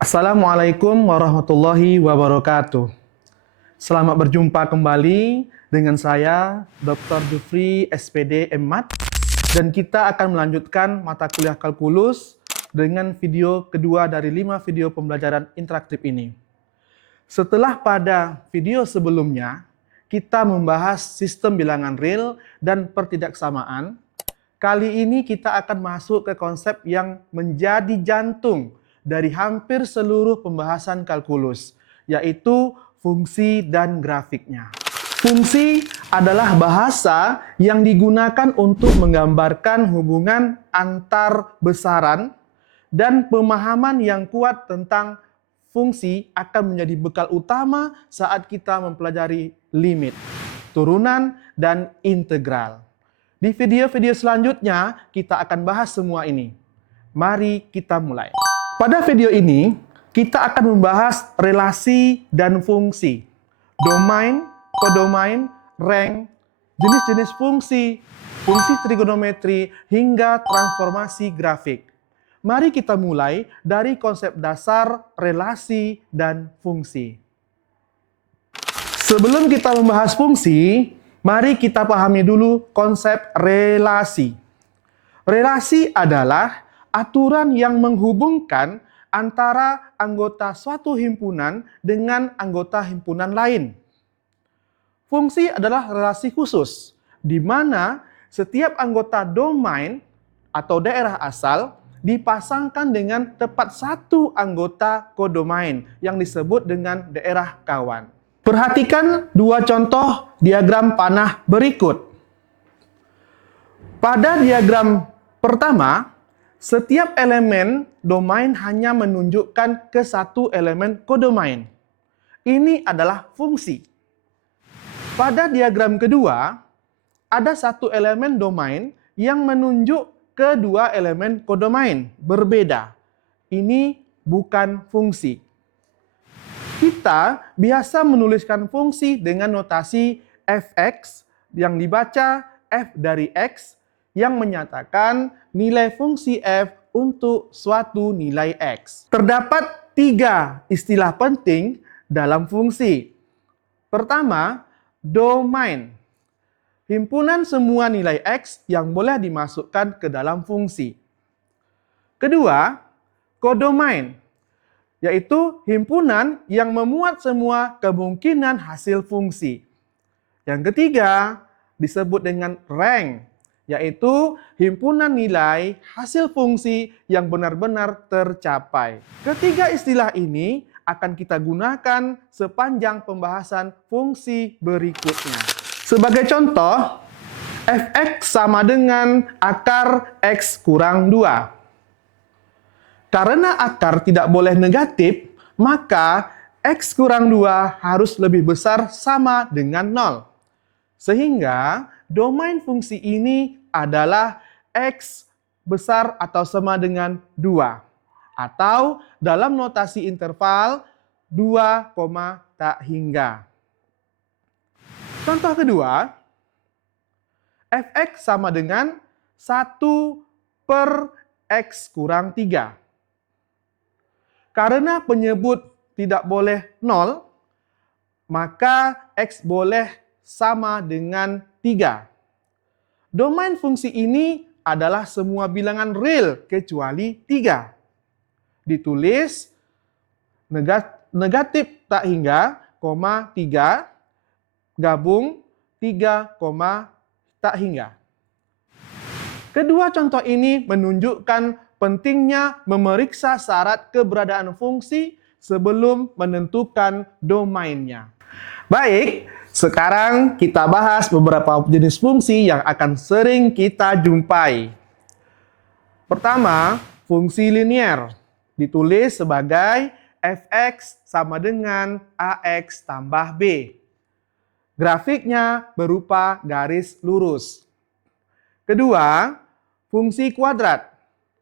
Assalamualaikum warahmatullahi wabarakatuh. Selamat berjumpa kembali dengan saya, Dr. Jufri, SPD MMat, dan kita akan melanjutkan mata kuliah kalkulus dengan video kedua dari 5 video pembelajaran interaktif ini. Setelah pada video sebelumnya, kita membahas sistem bilangan real dan pertidaksamaan. Kali ini kita akan masuk ke konsep yang menjadi jantung dari hampir seluruh pembahasan kalkulus, yaitu fungsi dan grafiknya. Fungsi adalah bahasa yang digunakan untuk menggambarkan hubungan antar besaran, dan pemahaman yang kuat tentang fungsi akan menjadi bekal utama saat kita mempelajari limit, turunan, dan integral. Di video-video selanjutnya, kita akan bahas semua ini. Mari kita mulai. Pada video ini, kita akan membahas relasi dan fungsi, domain, kodomain, rank, jenis-jenis fungsi, fungsi trigonometri, hingga transformasi grafik. Mari kita mulai dari konsep dasar relasi dan fungsi. Sebelum kita membahas fungsi, mari kita pahami dulu konsep relasi. Relasi adalah aturan yang menghubungkan antara anggota suatu himpunan dengan anggota himpunan lain. Fungsi adalah relasi khusus, di mana setiap anggota domain atau daerah asal dipasangkan dengan tepat satu anggota kodomain yang disebut dengan daerah kawan. Perhatikan dua contoh diagram panah berikut. Pada diagram pertama, setiap elemen domain hanya menunjukkan ke satu elemen kodomain. Ini adalah fungsi. Pada diagram kedua, ada satu elemen domain yang menunjuk ke dua elemen kodomain berbeda. Ini bukan fungsi. Kita biasa menuliskan fungsi dengan notasi fx yang dibaca f dari x yang menyatakan nilai fungsi f untuk suatu nilai x. Terdapat 3 istilah penting dalam fungsi. Pertama, domain. Himpunan semua nilai x yang boleh dimasukkan ke dalam fungsi. Kedua, kodomain, yaitu himpunan yang memuat semua kemungkinan hasil fungsi. Yang ketiga, disebut dengan rank, yaitu himpunan nilai hasil fungsi yang benar-benar tercapai. Ketiga istilah ini akan kita gunakan sepanjang pembahasan fungsi berikutnya. Sebagai contoh, fx sama dengan akar x kurang 2. Karena akar tidak boleh negatif, maka x kurang 2 harus lebih besar sama dengan 0. Sehingga domain fungsi ini adalah x besar atau sama dengan 2. Atau dalam notasi interval 2, tak hingga. Contoh kedua, fx sama dengan 1 per x kurang 3. Karena penyebut tidak boleh 0, maka x boleh sama dengan 3. Domain fungsi ini adalah semua bilangan real kecuali 3. Ditulis negatif tak hingga, 3, gabung 3, tak hingga. Kedua contoh ini menunjukkan pentingnya memeriksa syarat keberadaan fungsi sebelum menentukan domainnya. Baik, sekarang kita bahas beberapa jenis fungsi yang akan sering kita jumpai. Pertama, fungsi linier. Ditulis sebagai fx sama dengan ax tambah b. Grafiknya berupa garis lurus. Kedua, fungsi kuadrat,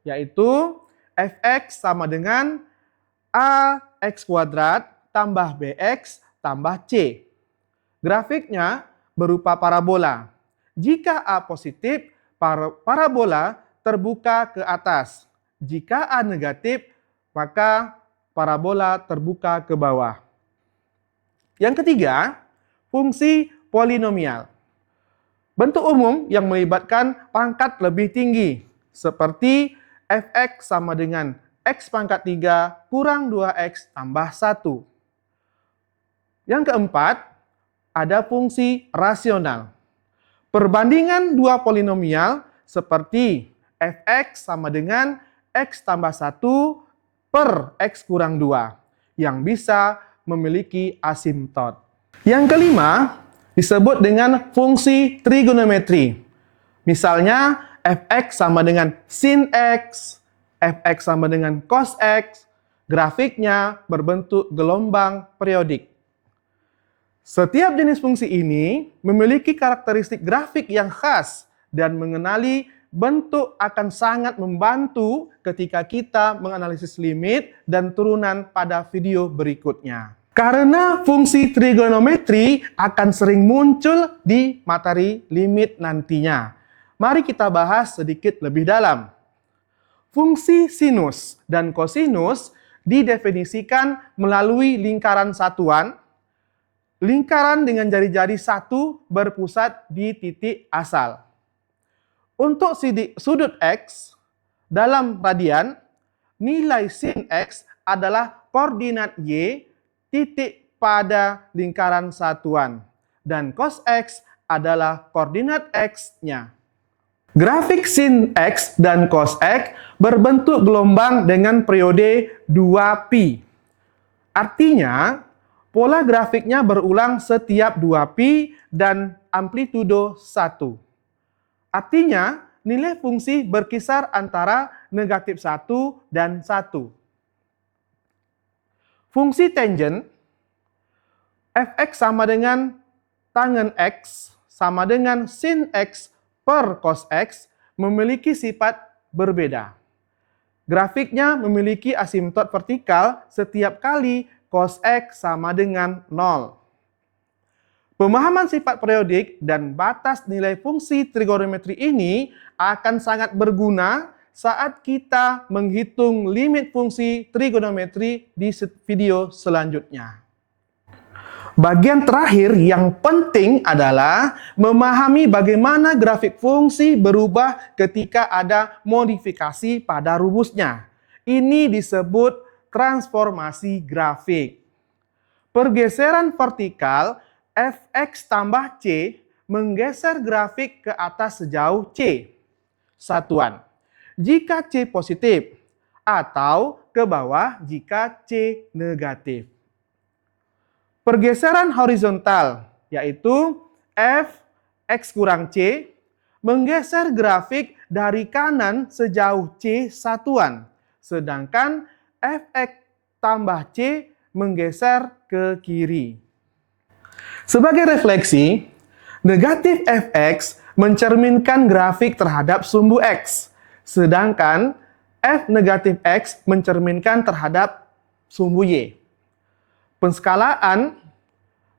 yaitu fx sama dengan ax kuadrat tambah bx tambah c. Grafiknya berupa parabola. Jika A positif, parabola terbuka ke atas. Jika A negatif, maka parabola terbuka ke bawah. Yang ketiga, fungsi polinomial. Bentuk umum yang melibatkan pangkat lebih tinggi, seperti f(x) sama dengan x pangkat 3 kurang 2x tambah 1. Yang keempat, ada fungsi rasional. Perbandingan dua polinomial seperti f(x) sama dengan x tambah 1 per x kurang 2 yang bisa memiliki asimtot. Yang kelima disebut dengan fungsi trigonometri. Misalnya f(x) sama dengan sin x, f(x) sama dengan cos x, grafiknya berbentuk gelombang periodik. Setiap jenis fungsi ini memiliki karakteristik grafik yang khas dan mengenali bentuk akan sangat membantu ketika kita menganalisis limit dan turunan pada video berikutnya. Karena fungsi trigonometri akan sering muncul di materi limit nantinya. Mari kita bahas sedikit lebih dalam. Fungsi sinus dan kosinus didefinisikan melalui lingkaran satuan. Lingkaran dengan jari-jari satu berpusat di titik asal. Untuk sudut X dalam radian, nilai sin X adalah koordinat Y titik pada lingkaran satuan. Dan cos X adalah koordinat X-nya. Grafik sin X dan cos X berbentuk gelombang dengan periode 2π. Artinya, pola grafiknya berulang setiap 2π dan amplitudo 1. Artinya, nilai fungsi berkisar antara negatif 1 dan 1. Fungsi tangent, f(x) sama dengan tangen X sama dengan sin X per cos X memiliki sifat berbeda. Grafiknya memiliki asimtot vertikal setiap kali cos X sama dengan 0. Pemahaman sifat periodik dan batas nilai fungsi trigonometri ini akan sangat berguna saat kita menghitung limit fungsi trigonometri di video selanjutnya. Bagian terakhir yang penting adalah memahami bagaimana grafik fungsi berubah ketika ada modifikasi pada rumusnya. Ini disebut transformasi grafik. Pergeseran vertikal f(x) tambah c menggeser grafik ke atas sejauh c satuan jika c positif atau ke bawah jika c negatif. Pergeseran horizontal yaitu f(x) kurang c menggeser grafik dari kanan sejauh c satuan, sedangkan f(x) tambah c menggeser ke kiri. Sebagai refleksi, negatif f(x) mencerminkan grafik terhadap sumbu x, sedangkan f negatif x mencerminkan terhadap sumbu y. Penskalaan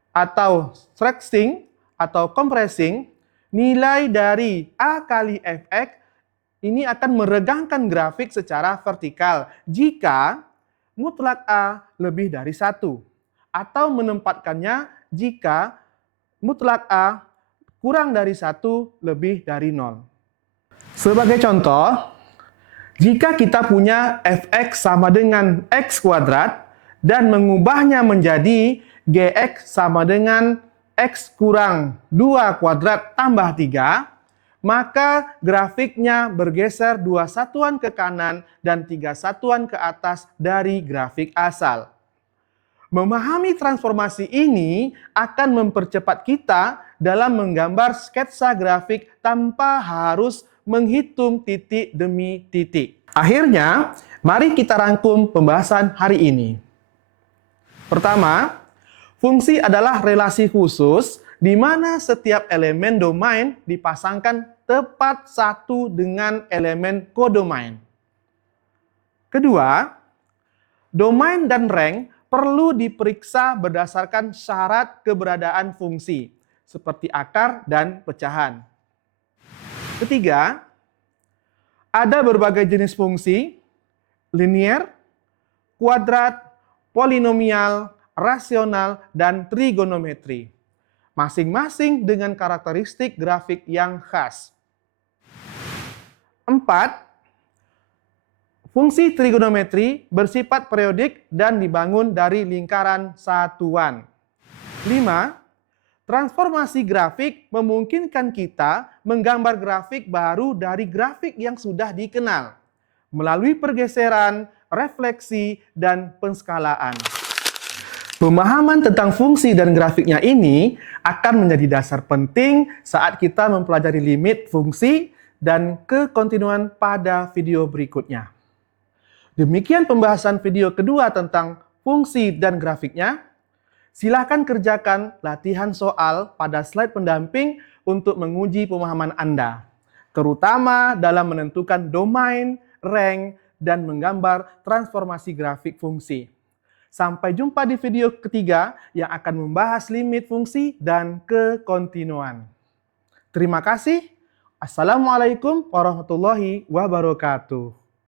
atau stretching atau compressing, nilai dari A kali fx ini akan meregangkan grafik secara vertikal jika mutlak A lebih dari 1, atau menempatkannya jika mutlak A kurang dari 1 lebih dari 0. Sebagai contoh, jika kita punya fx sama dengan x kuadrat dan mengubahnya menjadi gx sama dengan x kurang 2 kuadrat tambah 3, maka grafiknya bergeser 2 satuan ke kanan dan 3 satuan ke atas dari grafik asal. Memahami transformasi ini akan mempercepat kita dalam menggambar sketsa grafik tanpa harus menghitung titik demi titik. Akhirnya, mari kita rangkum pembahasan hari ini. Pertama, fungsi adalah relasi khusus di mana setiap elemen domain dipasangkan tepat satu dengan elemen kodomain. Kedua, domain dan rank perlu diperiksa berdasarkan syarat keberadaan fungsi, seperti akar dan pecahan. Ketiga, ada berbagai jenis fungsi, linier, kuadrat, polinomial, rasional, dan trigonometri. Masing-masing dengan karakteristik grafik yang khas. 4. Fungsi trigonometri bersifat periodik dan dibangun dari lingkaran satuan. 5. Transformasi grafik memungkinkan kita menggambar grafik baru dari grafik yang sudah dikenal melalui pergeseran, refleksi, dan penskalaan. Pemahaman tentang fungsi dan grafiknya ini akan menjadi dasar penting saat kita mempelajari limit fungsi dan kekontinuan pada video berikutnya. Demikian pembahasan video kedua tentang fungsi dan grafiknya. Silakan kerjakan latihan soal pada slide pendamping untuk menguji pemahaman Anda, terutama dalam menentukan domain, rank, dan menggambar transformasi grafik fungsi. Sampai jumpa di video ketiga yang akan membahas limit fungsi dan kekontinuan. Terima kasih. Assalamualaikum warahmatullahi wabarakatuh.